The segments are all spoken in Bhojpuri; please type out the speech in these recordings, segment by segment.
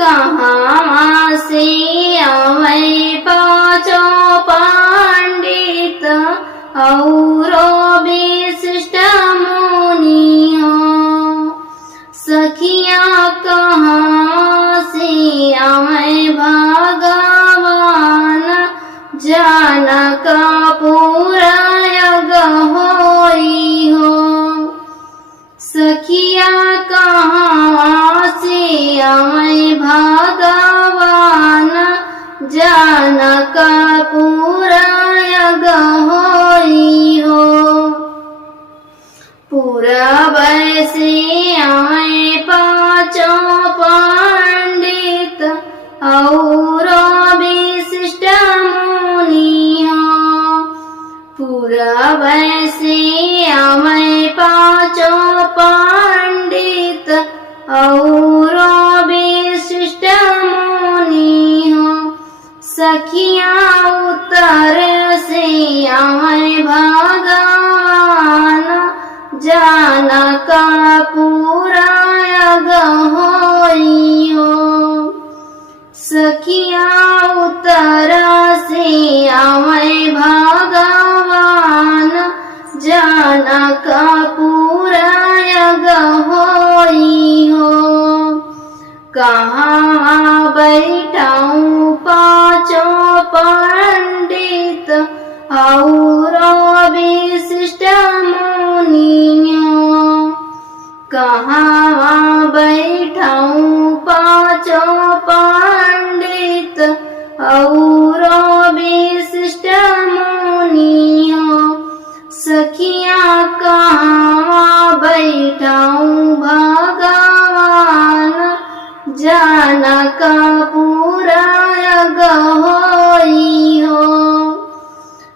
कहाँ से आवे पाँचो पंडित और विशिष्ट मुनि हो। सखिया कहाँ से आवे भगवान जनक पूरा यज्ञ होई हो। सखिया कहाँ से आवे भगवान जनक पूरा यज्ञ होई हो। पूरब से आए पाँचों पंडित और विशिष्ट मुनि हो। पूरब से आए पाँचों पंडित और विशिष्ट मुनि हो। सखिया उत्तर से आए भगवान जनक पूरा यज्ञ होई हो। सखिया उत्तर से आवे भगवान जनक पूरा यज्ञ होई हो। कहाँ बैठाऊं पाँचों पंडित और विशिष्ट मुनि हो। कहाँ बैठाऊं पाँचों पंडित और विशिष्ट मुनि हो। सखिया कहाँ बैठाऊं भगवान जनक पूरा यज्ञ होई हो।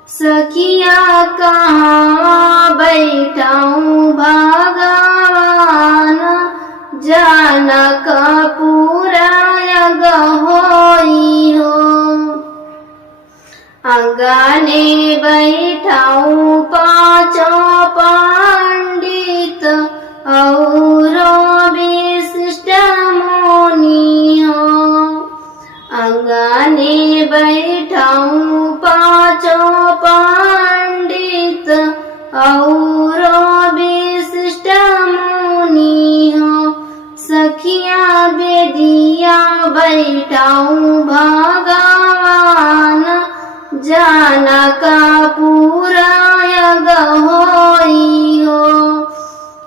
सखिया कहाँ बैठाऊं भगवान जनक पूरा यज्ञ होई हो। आंगने बैठाऊं पाँचों पंडित और विशिष्ट मुनि हो। आंगने बैठाऊं पाँचों पंडित और विशिष्ट मुनि हो। सखिया बेदिया बैठाऊं भगवान जनक पूरा यज्ञ होई हो।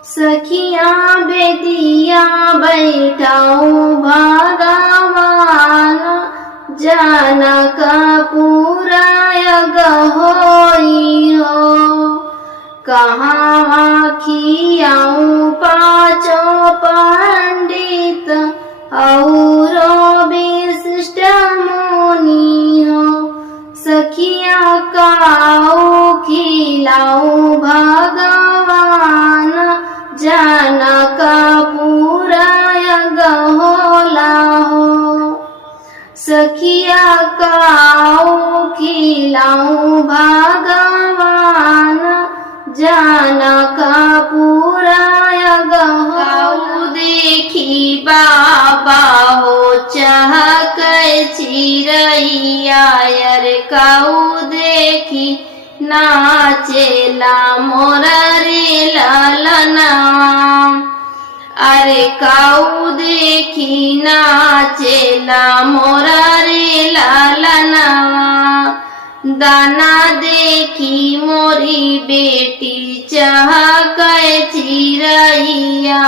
सखिया बेदिया बैठाऊं भगवान जनक पूरा यज्ञ होई हो। कहाँ खियाऊं पाँचों पंडित और विशिष्ट मुनि हो। सखिया काऊ खिलाऊं भगवान जनक पूरा यज्ञ होला हो। सखिया काऊ खिलाऊं भगवान जनक पूरा यज्ञ होला। देखी बाबा हो चहक चिरैया रे काऊ देखी नाचेला मोरा रे ललना। अरे काऊ देखी नाचेला मोरा रे ललना। दाना देखी मोरी बेटी चहक चिरैया।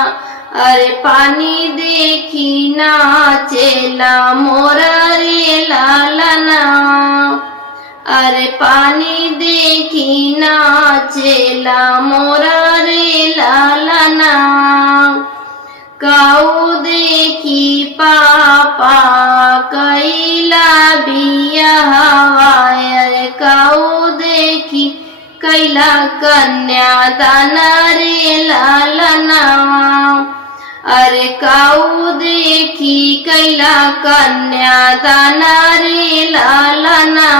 अरे पानी देखी नाचेला मोरा रे ललना। अरे पानी देखी नाचेला मोरा रे ललना। काऊ देखी पापा कैला बियाहवा। अरे काऊ देखी कैला कन्यादान रे ललना। अरे काऊ देखी कैला कन्यादान रे ललना।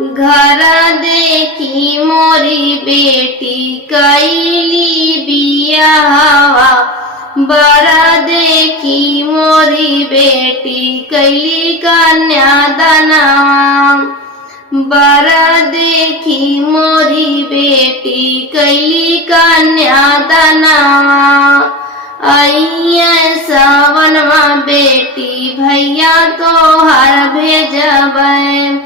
घर देखी मोरी बेटी कैली बियाहवा। बड़ा देखी मोरी बेटी कैली कन्यादानवा, बड़ा देखी मोरी बेटी कैली कन्यादानवा। अइये सावनवा बेटी भैया तोहर भेजबै,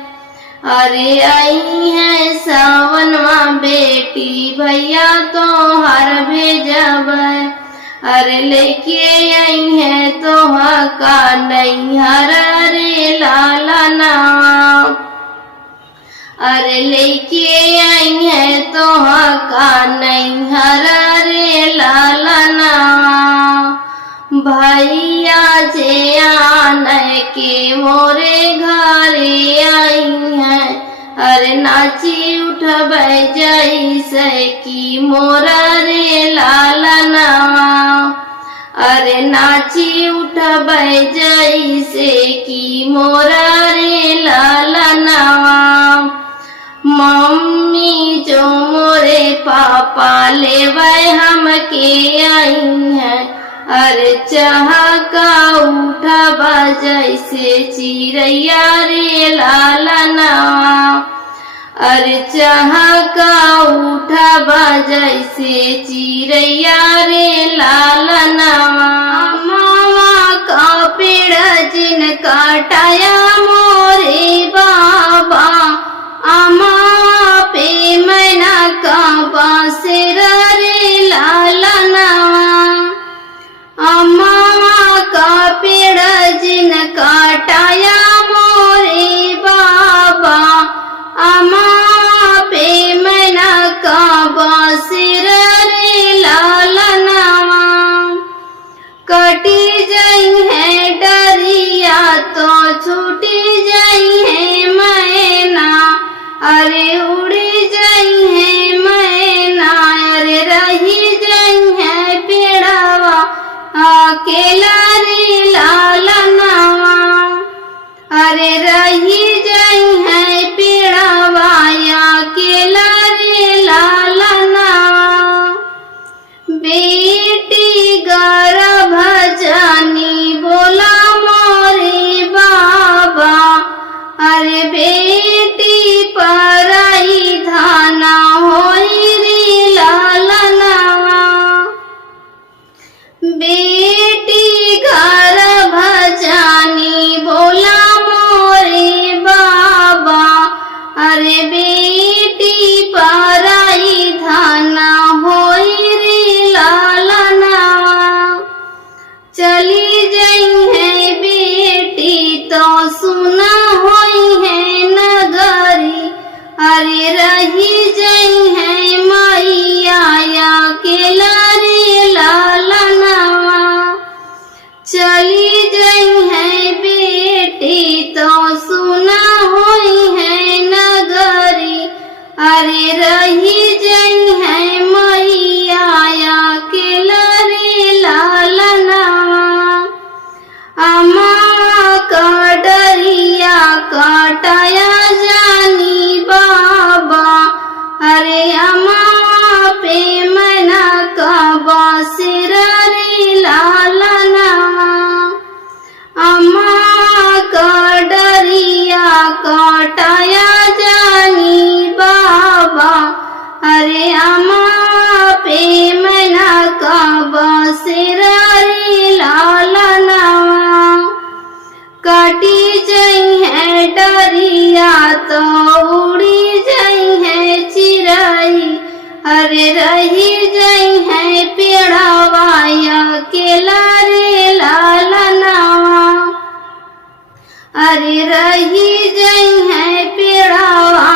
अरे अइये सावनवा बेटी भैया तोहर भेजबै। अरे लेके अइहे तोहा का नैहर रे लालनवा, अरे लेके अइहे तोहा का नैहर रे लालनवा। भैया जे आन के मोरे घरे अइहे, अरे नाची उठबै जैसे कि मोरा रे लालनवा, अरे नाची उठबै जैसे कि मोरा रे लालनवा। मम्मी जो मोरे पापा लेबै हमके अइहे, अरे चहका उठबा जैसे चिड़ैया रे लालनवा, अरे चहका उठबा जैसे चिड़ैया रे लालनवा। मामा का पेड़ जिन काटाया मोरे बाबा, अमा पे मैना का बासेर रे लालनवा। अम्मा का पेड़ जिन काटाया मोरे बाबा, अमा पे मैना का बासेर रे लालनवा। कटी जई है डरिया तो छूटी जई है मैना, अरे उड़ी जई है मैना, अरे रही जई है पेड़वा अकेला रे लालनवा, अरे रही जई है पेड़वा अकेला रे लालनवा। बेटी गर्भ जानी बोला मोरे बाबा, अरे बेटी पराई धाना होई रे लालनवा। बेटी गर्भ जानी बोला मोरे बाबा, अरे बेटी पराई धाना होई रे लालनवा। चली जई है बेटी तो सुना होई है नगरी, अरे रही जई है मैया अकेला रे लालनवा। चली जई है बेटी तो सुना होई है नगरी, अरे रही जई है मैया अकेला रे लालनवा। अमा का डरिया काटाया जानी बाबा, अरे अमा पे मैना का बासेर रे लालनवा। अमा का डरिया काटाया जानी बाबा, अरे अमा पे मैना का बासेर रे लालनवा। काटी जई है डरिया तो उड़ी जई है चिड़ै, अरे रही जई है पेड़वा अकेला रे लालनवा, अरे रही जई है पेड़वा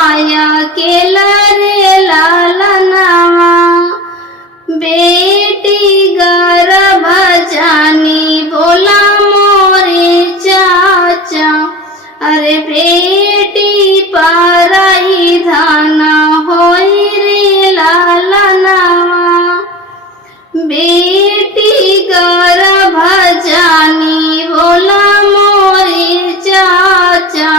अकेला रे लालनवा। बेटी गर्भ जानी बोला मोरे चाचा, अरे बेटी पराई धाना होई रे लालनवा। बेटी गर्भ जानी बोला मोरे चाचा,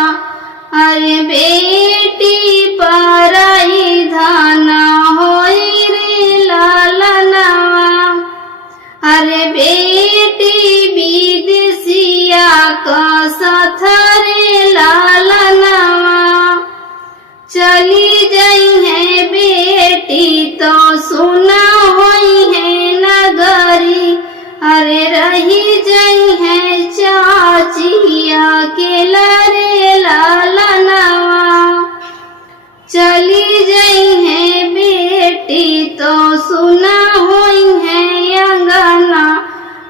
चली गई है बेटी तो सुना हुई है अंगना,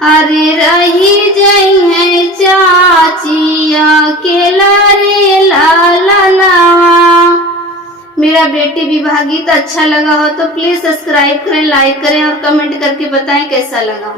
अरे रही गई है चाची अकेला रे लालना। मेरा बेटी विवाह गीत अच्छा लगा हो तो प्लीज सब्सक्राइब करें, लाइक करें और कमेंट करके बताएं कैसा लगा।